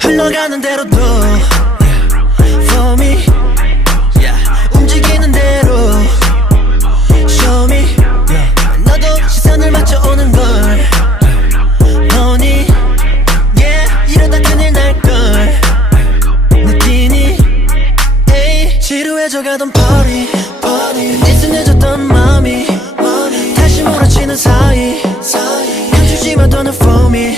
흘러가는 대로도 For me 움직이는 대로 Show me 너도 시선을 맞춰오는 걸 보니 Yeah 이러다 큰일 날걸 느끼니 에이 지루해져가던 party 느슨해졌던 마음이 다시 몰아치는 사이 감추지만 더는 for me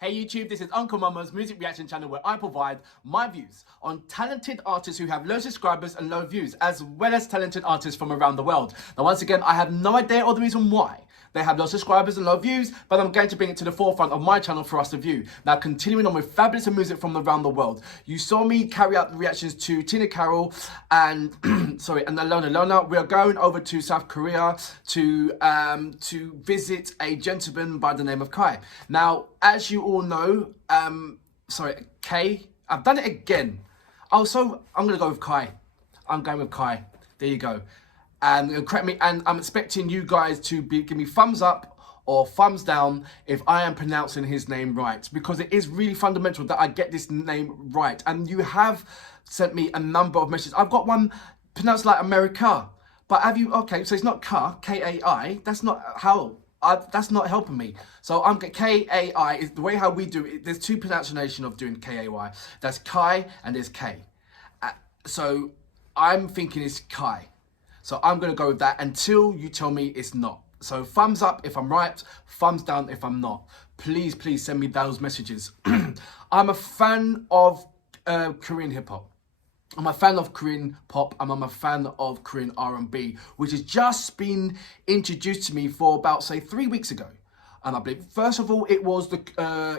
Hey YouTube, this is Uncle Mama's music reaction channel where I provide my views on talented artists who have low subscribers and low views, as well as talented artists from around the world. Now once again, I have no idea or the reason why they have low subscribers and low views, but I'm going to bring it to the forefront of my channel for us to view. Now continuing on with fabulous music from around the world. You saw me carry out the reactions to Tina Carroll and and Alona. We are going over to South Korea to visit a gentleman by the name of Kai. Now, as you all know, K, I've done it again. Oh, so I'm gonna go with Kai. I'm going with Kai. There you go. And correct me, and I'm expecting you guys to give me thumbs up or thumbs down if I am pronouncing his name right, because it is really fundamental that I get this name right. And you have sent me a number of messages. I've got one pronounced like America, but have you? Okay, so it's not Ka, K-A-I. That's not how. That's not helping me. So I'm K-A-I is the way how we do it. There's two pronunciation of doing K-A-Y. That's Kai and there's K. So I'm thinking it's Kai. So I'm going to go with that until you tell me it's not. So thumbs up if I'm right, thumbs down if I'm not. Please, please send me those messages. I'm a fan of Korean hip-hop. I'm a fan of Korean pop and I'm a fan of Korean R&B, which has just been introduced to me for about, say, 3 weeks ago. And I believe, first of all, it was the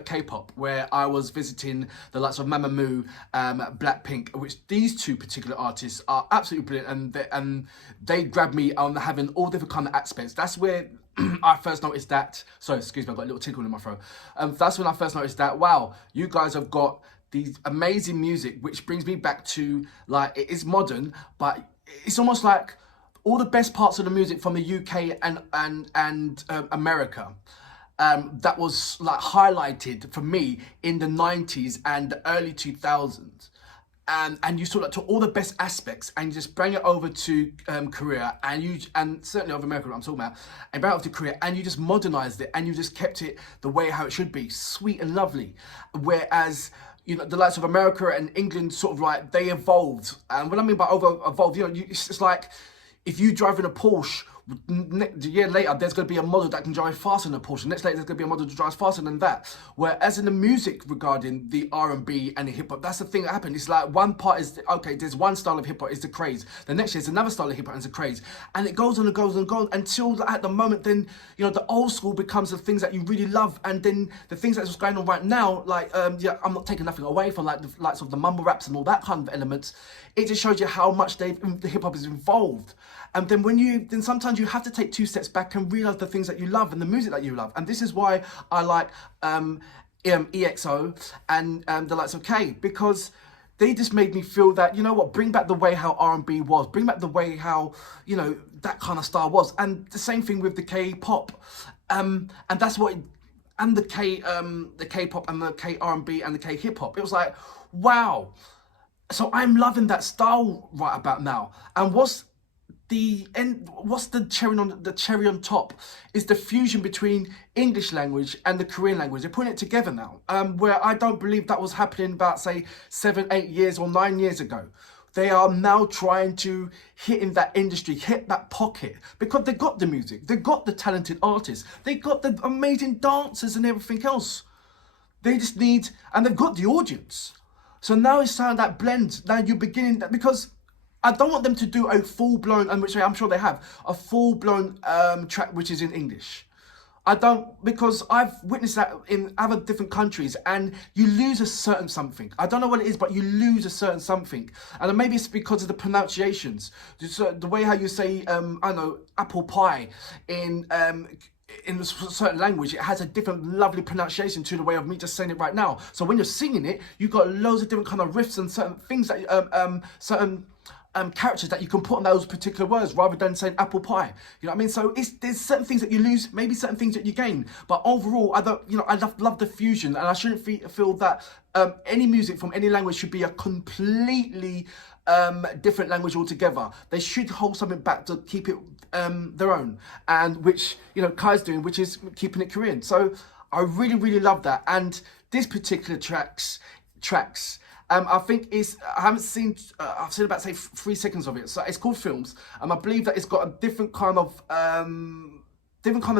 K-pop, where I was visiting the likes of Mmmh, Blackpink, which these two particular artists are absolutely brilliant, and they grabbed me on having all different kind of aspects. That's where I first noticed that. Sorry, excuse me, I've got a little tickle in my throat. That's when I first noticed that, wow, you guys have got these amazing music, which brings me back to, like, it is modern, but it's almost like all the best parts of the music from the UK and America. That was like highlighted for me in the 90s and the early 2000s, and you sort of took all the best aspects and you just bring it over to Korea, and certainly of America, what I'm talking about, and bring it over to Korea, and you just modernized it and you just kept it the way how it should be, sweet and lovely. Whereas, you know, the likes of America and England sort of like, they evolved. And what I mean by evolved, you know, it's like if you drive in a Porsche, a year later there's going to be a model that can drive faster than a Porsche. Next later there's going to be a model that drives faster than that. Whereas in the music regarding the R&B and the hip hop, that's the thing that happened. It's like one part is, okay, there's one style of hip hop is the craze. The next year is another style of hip hop is the craze. And it goes on and goes and goes until at the moment then, you know, the old school becomes the things that you really love. And then the things that's going on right now, like, yeah, I'm not taking nothing away from like the likes of the mumble raps and all that kind of elements. It just shows you how much the hip hop is involved. And then then sometimes you have to take 2 steps back and realize the things that you love and the music that you love. And this is why I like EXO and the likes of K, because they just made me feel that, you know what, bring back the way how R&B was, bring back the way how, you know, that kind of style was. And the same thing with the K-pop. And that's what, and the K-pop and the K-R&B and the K-hip-hop. It was like, wow. So I'm loving that style right about now. And what's the cherry on top is the fusion between English language and the Korean language. They're putting it together now, where I don't believe that was happening about, say, 7, 8 years or 9 years ago. They are now trying to hit in that industry, hit that pocket, because they got the music, they got the talented artists, they got the amazing dancers and everything else. They just need, and they've got the audience. So now it's time that blend. Now you're beginning that, because I don't want them to do a full-blown, and which I'm sure they have, a full-blown track which is in English. I don't, because I've witnessed that in other different countries, and you lose a certain something. I don't know what it is, but you lose a certain something. And maybe it's because of the pronunciations. The way how you say, I don't know, apple pie in a certain language, it has a different lovely pronunciation to the way of me just saying it right now. So when you're singing it, you've got loads of different kind of riffs and certain things that, certain characters that you can put on those particular words rather than saying apple pie. You know what I mean? So there's certain things that you lose, maybe certain things that you gain. But overall, I don't, you know, I love the fusion, and I shouldn't feel that any music from any language should be a completely different language altogether. They should hold something back to keep it their own, and which, you know, Kai's doing, which is keeping it Korean. So I really love that. And this particular tracks. I think I haven't seen, I've seen about, say, 3 seconds of it. So it's called Films. I believe that it's got a different kind of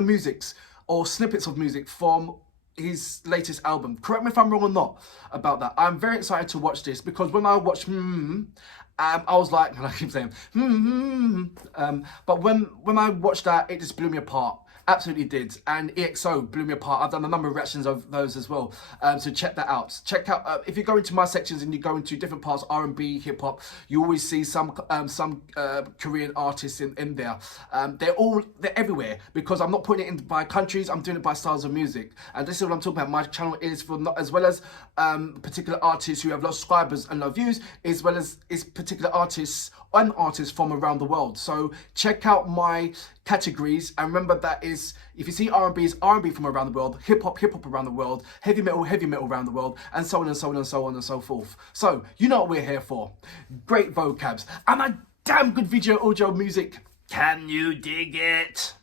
musics or snippets of music from his latest album. Correct me if I'm wrong or not about that. I'm very excited to watch this, because when I watched I was like, and I keep saying, but when I watched that, it just blew me apart. Absolutely did. And EXO blew me apart. I've done a number of reactions of those as well. So check that out. Check out, if you go into my sections and you go into different parts, R&B, hip hop, you always see some Korean artists in there. They're everywhere, because I'm not putting it in by countries, I'm doing it by styles of music. And this is what I'm talking about. My channel is for not, as well as particular artists who have low subscribers and low views, as well as particular artists and artists from around the world. So check out my categories, and remember that is, if you see R&B, it's R&B from around the world, hip hop around the world, heavy metal around the world, and so on and so on and so on and so forth. So you know what we're here for. Great vocabs and a damn good video audio music. Can you dig it?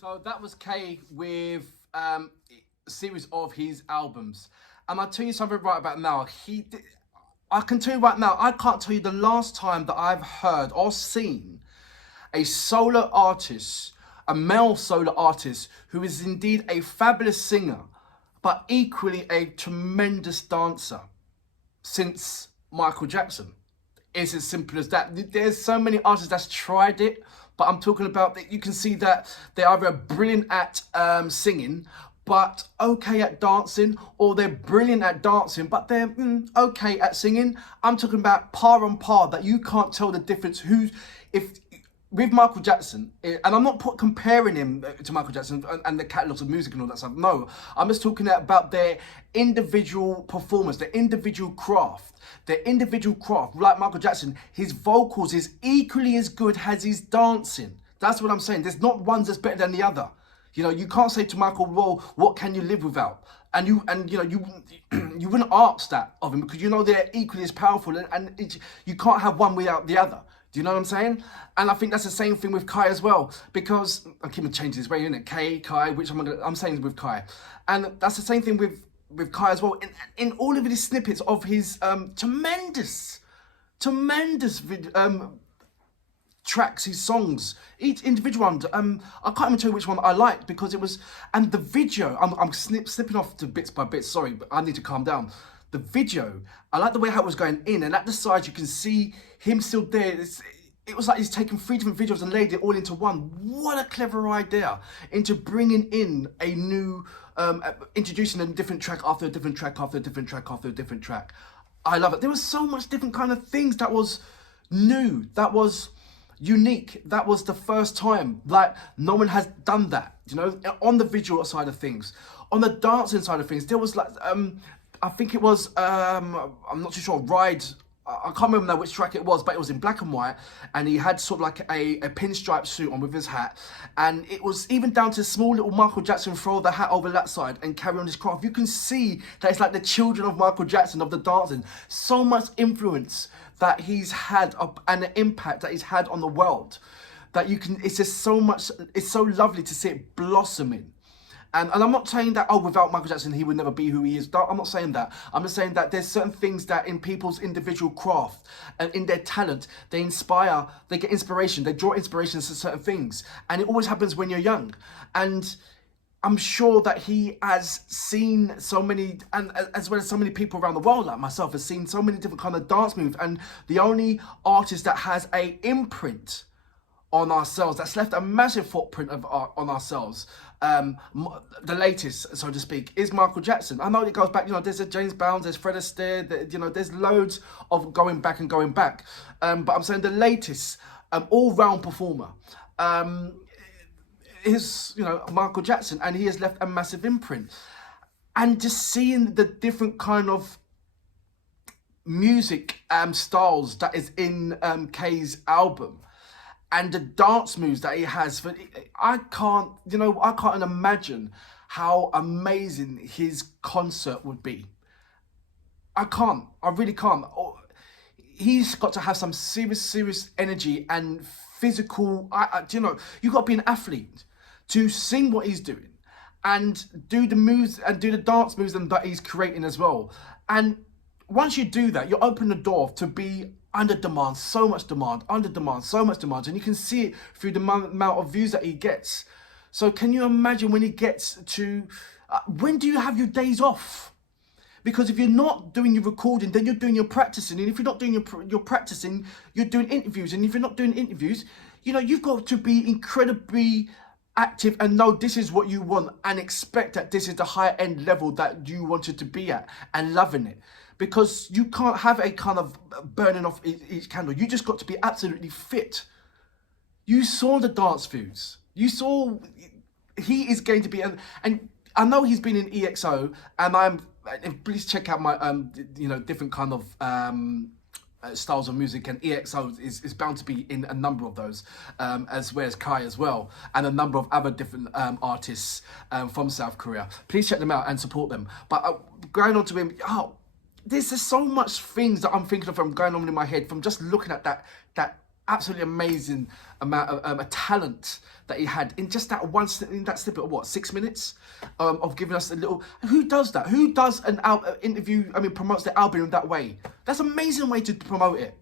So that was K with a series of his albums. And I'll tell you something right about now. I can tell you right now, I can't tell you the last time that I've heard or seen a solo artist, a male solo artist, who is indeed a fabulous singer, but equally a tremendous dancer since Michael Jackson. It's as simple as that. There's so many artists that's tried it, but I'm talking about that you can see that they're either brilliant at singing, but okay at dancing, or they're brilliant at dancing, but they're okay at singing. I'm talking about par on par, that you can't tell the difference with Michael Jackson, and I'm not comparing him to Michael Jackson and the catalogs of music and all that stuff. No, I'm just talking about their individual performance, their individual craft. Like Michael Jackson, his vocals is equally as good as his dancing. That's what I'm saying. There's not one that's better than the other. You know, you can't say to Michael, well, what can you live without? And you wouldn't ask that of him, because you know they're equally as powerful, and you can't have one without the other. Do you know what I'm saying? And I think that's the same thing with Kai as well, because I keep on changing his way, isn't it? Kai, which I'm saying with Kai, and that's the same thing with Kai as well. In all of his snippets of his tremendous tracks, his songs, each individual one. I can't even tell you which one I liked, because it was, and the video. I'm snipping off to bits by bits. Sorry, but I need to calm down. The video, I like the way how it was going in, and at the side you can see him still there. It was like he's taken 3 different videos and laid it all into one. What a clever idea into bringing in a new, introducing a different track after a different track after a different track after a different track. I love it. There was so much different kind of things that was new, that was unique. That was the first time, like, no one has done that, you know, on the visual side of things. On the dancing side of things, there was like, I think it was, I'm not too sure, Ride, I can't remember now which track it was, but it was in black and white, and he had sort of like a pinstripe suit on with his hat, and it was even down to small little Michael Jackson throw the hat over that side and carry on his craft. You can see that it's like the children of Michael Jackson, of the dancing. So much influence that he's had and the impact that he's had on the world, that you can, it's just so much, it's so lovely to see it blossoming. And I'm not saying that, oh, without Michael Jackson, he would never be who he is. I'm not saying that. I'm just saying that there's certain things that in people's individual craft and in their talent, they inspire, they get inspiration, they draw inspiration to certain things. And it always happens when you're young. And I'm sure that he has seen so many, and as well as so many people around the world like myself, has seen so many different kind of dance moves. And the only artist that has a imprint on ourselves, that's left a massive footprint on ourselves, the latest, so to speak, is Michael Jackson. I know it goes back, you know, there's a James Brown, there's Fred Astaire, you know, there's loads of going back. But I'm saying the latest all-round performer is, you know, Michael Jackson, and he has left a massive imprint. And just seeing the different kind of music styles that is in K's album, and the dance moves that he has, I can't imagine how amazing his concert would be. I really can't. He's got to have some serious energy and physical, you got to be an athlete to sing what he's doing and do the moves and do the dance moves that he's creating as well. And once you do that, you open the door to be under demand, so much demand, and you can see it through the amount of views that he gets. So can you imagine when he gets to, when do you have your days off? Because if you're not doing your recording, then you're doing your practicing, and if you're not doing your practicing, you're doing interviews, and if you're not doing interviews, you know, you've got to be incredibly active and know this is what you want, and expect that this is the higher end level that you wanted to be at, and loving it. Because you can't have a kind of burning off each candle. You just got to be absolutely fit. You saw the dance views. You saw he is going to be, and I know he's been in EXO, and please check out my different kind of styles of music, and EXO is bound to be in a number of those, as well as Kai as well, and a number of other different artists from South Korea. Please check them out and support them. But going on to him, there's so much things that I'm thinking of from going on in my head from just looking at that absolutely amazing amount of talent that he had in just that in that snippet of what, 6 minutes of giving us a little. Who does that? Who does an interview? I mean, promotes the album in that way? That's an amazing way to promote it.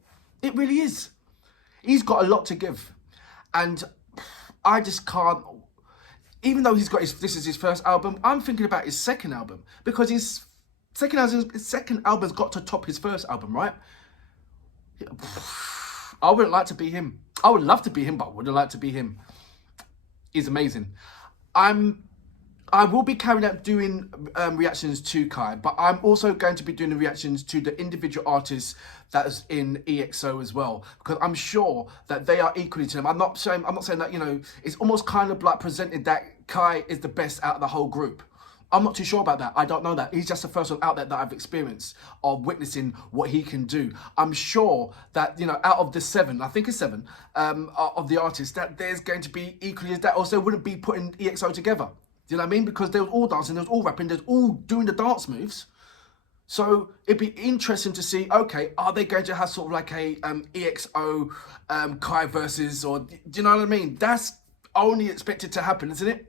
It really is. He's got a lot to give, and I just can't. Even though he's got this is his first album, I'm thinking about his second album, because his second album's got to top his first album, right? I wouldn't like to be him. I would love to be him, but I wouldn't like to be him. He's amazing. I will be carrying out doing reactions to Kai, but I'm also going to be doing the reactions to the individual artists that's in EXO as well, because I'm sure that they are equally to them. I'm not saying that, you know, it's almost kind of like presented that Kai is the best out of the whole group. I'm not too sure about that. I don't know that. He's just the first one out there that I've experienced of witnessing what he can do. I'm sure that, you know, out of the 7, I think it's 7, of the artists, that there's going to be equally as that also wouldn't be putting EXO together. Do you know what I mean? Because they were all dancing, they were all rapping, they were all doing the dance moves. So it'd be interesting to see, okay, are they going to have sort of like a EXO Kai versus, or do you know what I mean? That's only expected to happen, isn't it?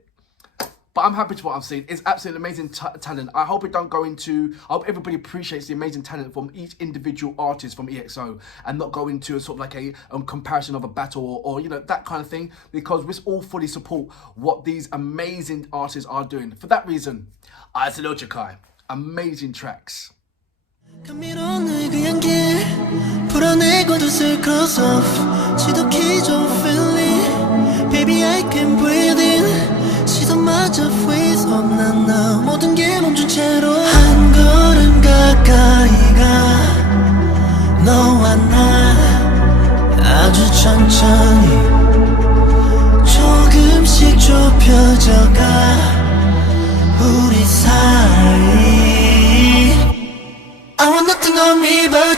But I'm happy to what I've seen. It's absolutely amazing talent. I hope it don't go into. I hope everybody appreciates the amazing talent from each individual artist from EXO, and not go into a sort of like a comparison of a battle or you know, that kind of thing. Because we all fully support what these amazing artists are doing. For that reason, I salute you, Kai. Amazing tracks. 감미로운 그 향기 풀어내고 두슬 cross off 지독히 좋은 feeling Baby I can breathe in 시도마저 freeze up 난 now 모든 게 멈춘 채로 한 걸음 가까이 가 너와 나 아주 천천히 조금씩 좁혀져가 우리 사이 I want nothing on me but